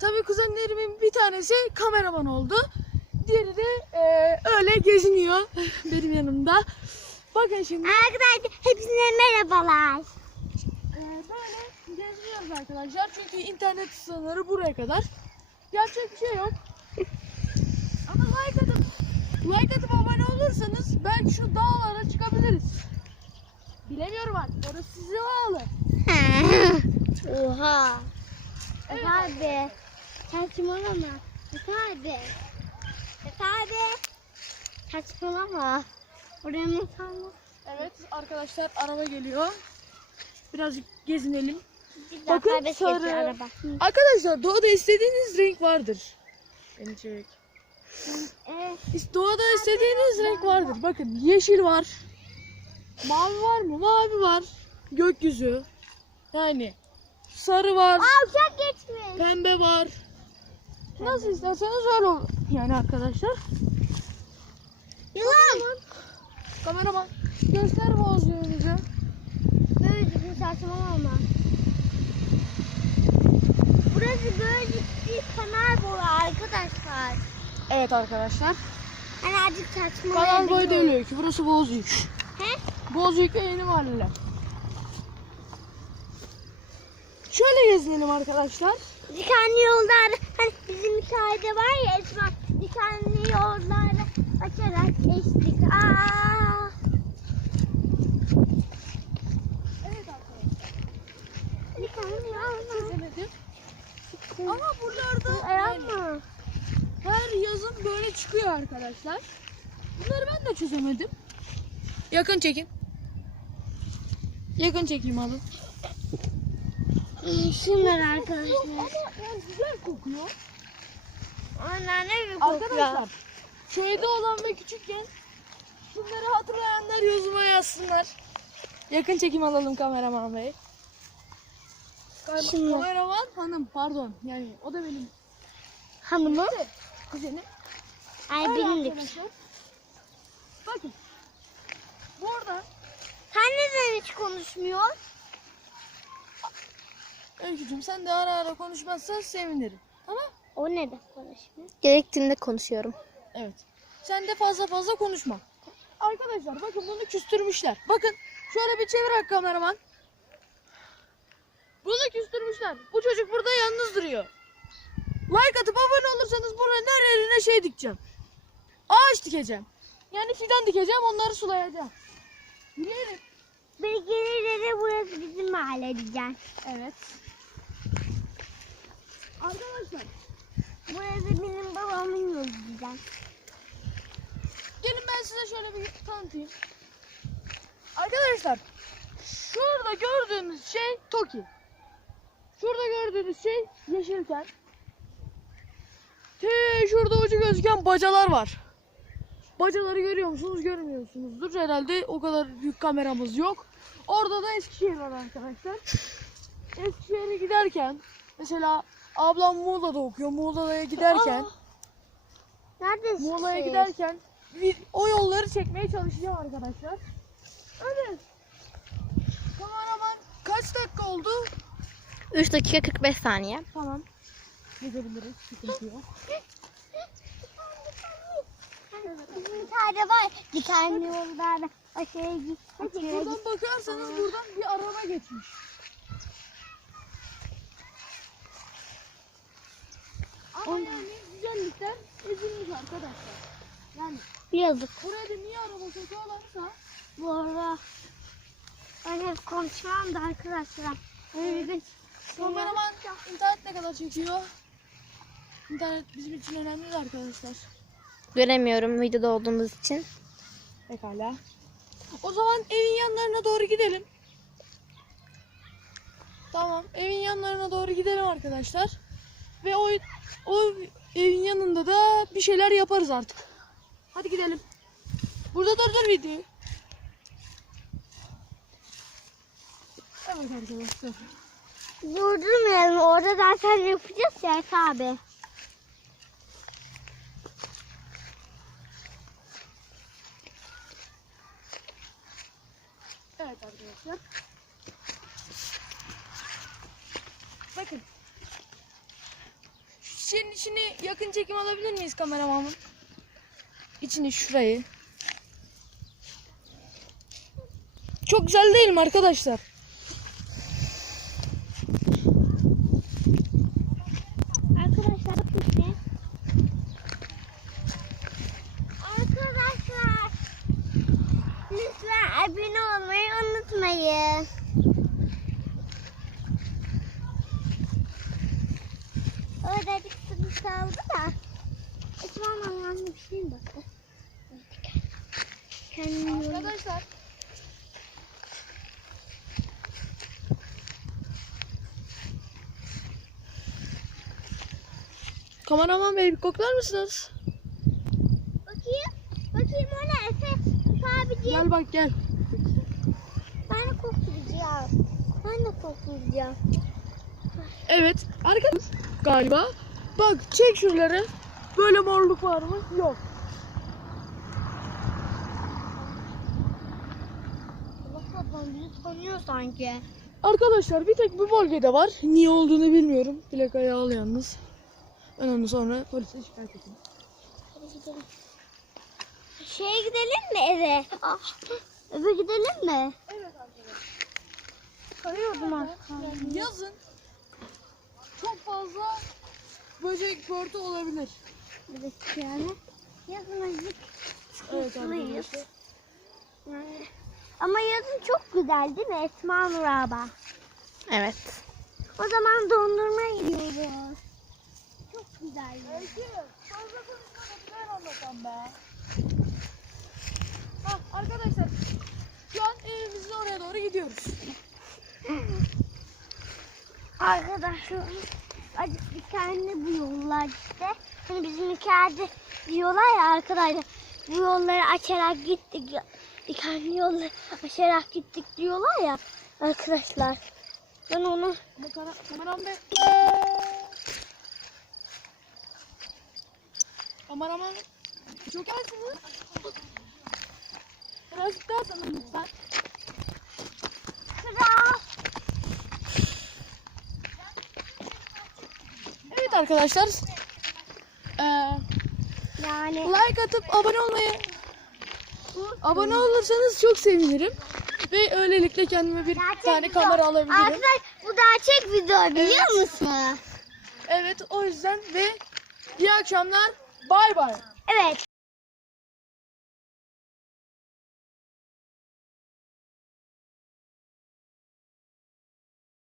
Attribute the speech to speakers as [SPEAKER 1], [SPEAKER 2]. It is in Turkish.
[SPEAKER 1] Tabii kuzenlerimin bir tanesi kameraman oldu. Diğeri de e, öyle geziniyor benim yanımda. Bakın şimdi
[SPEAKER 2] Arkadaşlar hepsine merhabalar.
[SPEAKER 1] e, böyle geziniyoruz arkadaşlar. Çünkü internet sınırı buraya kadar. Yapacak bir şey yok. Ama like atıp, like atıp abone olursanız belki şu dağlara çıkabiliriz. Bilemiyorum artık. Orası size bağlı.
[SPEAKER 2] Oha.
[SPEAKER 1] Evet.
[SPEAKER 2] Abi. Saçmalama. Efe abi. Efe abi. Saçmalama. Oraya ne kalmış?
[SPEAKER 1] Evet arkadaşlar araba geliyor. Birazcık gezinelim.
[SPEAKER 2] Bir
[SPEAKER 1] Bakın sarı.
[SPEAKER 2] araba.
[SPEAKER 1] Arkadaşlar doğada istediğiniz renk vardır. Beni çek.
[SPEAKER 2] Evet.
[SPEAKER 1] İşte Doğada istediğiniz renk vardır. Bakın yeşil var. Mavi var mı? Mavi var. Gökyüzü. Yani sarı var.
[SPEAKER 2] Alçak geçmiş.
[SPEAKER 1] Pembe var. Nasıl isterseniz öyle olur. Yani arkadaşlar.
[SPEAKER 2] Yılan.
[SPEAKER 1] Kameraman göster bozduğunuzu.
[SPEAKER 2] Böyle bir saçmalama. Burası böyle bir kanal boyu arkadaşlar.
[SPEAKER 1] Evet arkadaşlar.
[SPEAKER 2] Hani azıcık saçmalama.
[SPEAKER 1] Kanal boyu dönüyor ki burası Bozüyük.
[SPEAKER 2] He?
[SPEAKER 1] Bozüyük ve Yeni Mahalle. Şöyle gezinelim arkadaşlar.
[SPEAKER 2] Dikenli yollar hani bizim hikayede var ya Esma dikenli yolları açarak geçtik. Aa.
[SPEAKER 1] Evet arkadaşlar.
[SPEAKER 2] Dikenli yollar.
[SPEAKER 1] Çözemedim. Ama buralarda yani
[SPEAKER 2] mı?
[SPEAKER 1] her yazın böyle çıkıyor arkadaşlar. Bunları ben de çözemedim. Yakın çekin. Yakın çekeyim alın.
[SPEAKER 2] Şunlar arkadaşlar.
[SPEAKER 1] Güzel kokuyor.
[SPEAKER 2] Onlar ne bir kokuyor.
[SPEAKER 1] Arkadaşlar köyde olan ve küçükken şunları hatırlayanlar yazıma yazsınlar. Yakın çekim alalım kameraman bey.
[SPEAKER 2] Şimdi.
[SPEAKER 1] Kameraman hanım pardon. Yani o da benim
[SPEAKER 2] Hanımı?
[SPEAKER 1] kuzenim.
[SPEAKER 2] Ay
[SPEAKER 1] Öyle
[SPEAKER 2] benim de.
[SPEAKER 1] arkadaşlar. Bakın. Burada
[SPEAKER 2] Sen neden hiç konuşmuyor?
[SPEAKER 1] Öykücüğüm sen de ara ara konuşmazsan sevinirim. Tamam?
[SPEAKER 2] O neden konuşmuyor?
[SPEAKER 3] Gerektiğinde konuşuyorum.
[SPEAKER 1] Evet. Sen de fazla fazla konuşma. Arkadaşlar bakın bunu küstürmüşler. Bakın şöyle bir çevir kameraman. Bunu küstürmüşler. Bu çocuk burada yalnız duruyor. Like atıp abone olursanız buranın her yerine şey dikeceğim. Ağaç dikeceğim. Yani fidan dikeceğim onları sulayacağım. Yürüyelim.
[SPEAKER 2] Bilgileri burası bizim mahalle diyeceğim.
[SPEAKER 1] Evet. Arkadaşlar
[SPEAKER 2] Burası benim babamın diyeceğim.
[SPEAKER 1] Gelin ben size şöyle bir tanıtayım. Arkadaşlar şurada gördüğünüz şey Toki. Şurada gördüğünüz şey Yeşilken. Te şurada ucu gözüken bacalar var. Bacaları görüyor musunuz? Görmüyorsunuzdur. Herhalde o kadar büyük kameramız yok. Orada da Eskişehir var arkadaşlar. Eskişehir'e giderken mesela ablam Muğla'da okuyor. Muğla'ya giderken
[SPEAKER 2] Neredesin?
[SPEAKER 1] Muğla'ya
[SPEAKER 2] siz?
[SPEAKER 1] giderken bir, o yolları çekmeye çalışacağım arkadaşlar. Evet. Kameraman kaç dakika oldu?
[SPEAKER 3] 3 dakika 45 saniye.
[SPEAKER 1] Tamam. Gezebiliriz. Sıkıntı yok.
[SPEAKER 2] Bizim hikayede var. Aşağıya git.
[SPEAKER 1] Bakın
[SPEAKER 2] Aşağıya git.
[SPEAKER 1] buradan bakarsanız buradan bir araba geçmiş. Ama yani güzellikten ezilmiş arkadaşlar. Yani
[SPEAKER 2] Yazık.
[SPEAKER 1] oraya da niye araba sokuyorlarsa
[SPEAKER 2] Bu arada ben hep konuşmam da arkadaşlar. Böyle bir
[SPEAKER 1] kameraman internet ne kadar çekiyor? İnternet bizim için önemli arkadaşlar.
[SPEAKER 3] Göremiyorum videoda olduğumuz için.
[SPEAKER 1] Pekala. O zaman evin yanlarına doğru gidelim. Tamam, evin yanlarına doğru gidelim arkadaşlar. Ve o o evin yanında da bir şeyler yaparız artık. Hadi gidelim. Burada durdur videoyu. Evet arkadaşlar.
[SPEAKER 2] durdurmayalım. Orada zaten yapacağız ya abi.
[SPEAKER 1] Evet arkadaşlar. Bakın. Çiçeğin içini yakın çekim alabilir miyiz kameramamın? İçini şurayı. Çok güzel değil mi arkadaşlar?
[SPEAKER 2] Arkadaşlar bakın. Arkadaşlar lütfen abone olmayı unutmayın. Sıkıntı kaldı da. Esma'nın ayağına bir şey mi baktı? Yoruldu.
[SPEAKER 1] Arkadaşlar Kameraman bey bir koklar mısınız?
[SPEAKER 2] Bakayım. Bakayım o ne? Efe, Efe abiciğim.
[SPEAKER 1] Gel bak gel.
[SPEAKER 2] Ben de koklayacağım. Ben de koklayacağım.
[SPEAKER 1] Evet arkadaşlar galiba. Bak çek şuraları. Böyle morluk var mı? Yok.
[SPEAKER 2] Bakalım bizi tanıyor sanki.
[SPEAKER 1] Arkadaşlar bir tek bu bölgede var. Niye olduğunu bilmiyorum. Plakayı al yalnız. Ben onu sonra polise şikayet edeyim.
[SPEAKER 2] Hadi gidelim. Şeye gidelim mi eve? Ah, eve gidelim mi?
[SPEAKER 1] Evet arkadaşlar.
[SPEAKER 2] Kayıyordum aslında.
[SPEAKER 1] Yazın çok fazla böcek börtü olabilir.
[SPEAKER 2] Evet yani. Yazın azıcık
[SPEAKER 1] Evet
[SPEAKER 2] sıkıntılıyız.
[SPEAKER 1] arkadaşlar.
[SPEAKER 2] Yani. Ama yazın çok güzel değil mi Esma Nur abla?
[SPEAKER 3] Evet.
[SPEAKER 2] O zaman dondurma yiyoruz. Çok güzel.
[SPEAKER 1] Öykü fazla konuşmadan ben anlatam be. Ha arkadaşlar şu an evimizin oraya doğru gidiyoruz.
[SPEAKER 2] Arkadaşlar acık dikenli bu yollar işte. Hani bizim hikayede diyorlar ya arkadaşlar bu yolları açarak gittik. Dikenli yolları açarak gittik diyorlar ya arkadaşlar. Ben onu
[SPEAKER 1] Kamera, kameram be. Kameraman çökersiniz. Biraz tutarsanız lütfen.
[SPEAKER 2] kral.
[SPEAKER 1] Arkadaşlar. Ee,
[SPEAKER 2] Yani
[SPEAKER 1] like atıp abone olmayı abone olursanız çok sevinirim. Ve öylelikle kendime bir
[SPEAKER 2] gerçek
[SPEAKER 1] tane
[SPEAKER 2] video.
[SPEAKER 1] kamera alabilirim.
[SPEAKER 2] Arkadaşlar bu gerçek video biliyor musun?
[SPEAKER 1] Evet o yüzden ve iyi akşamlar. Bay bay.
[SPEAKER 2] Evet.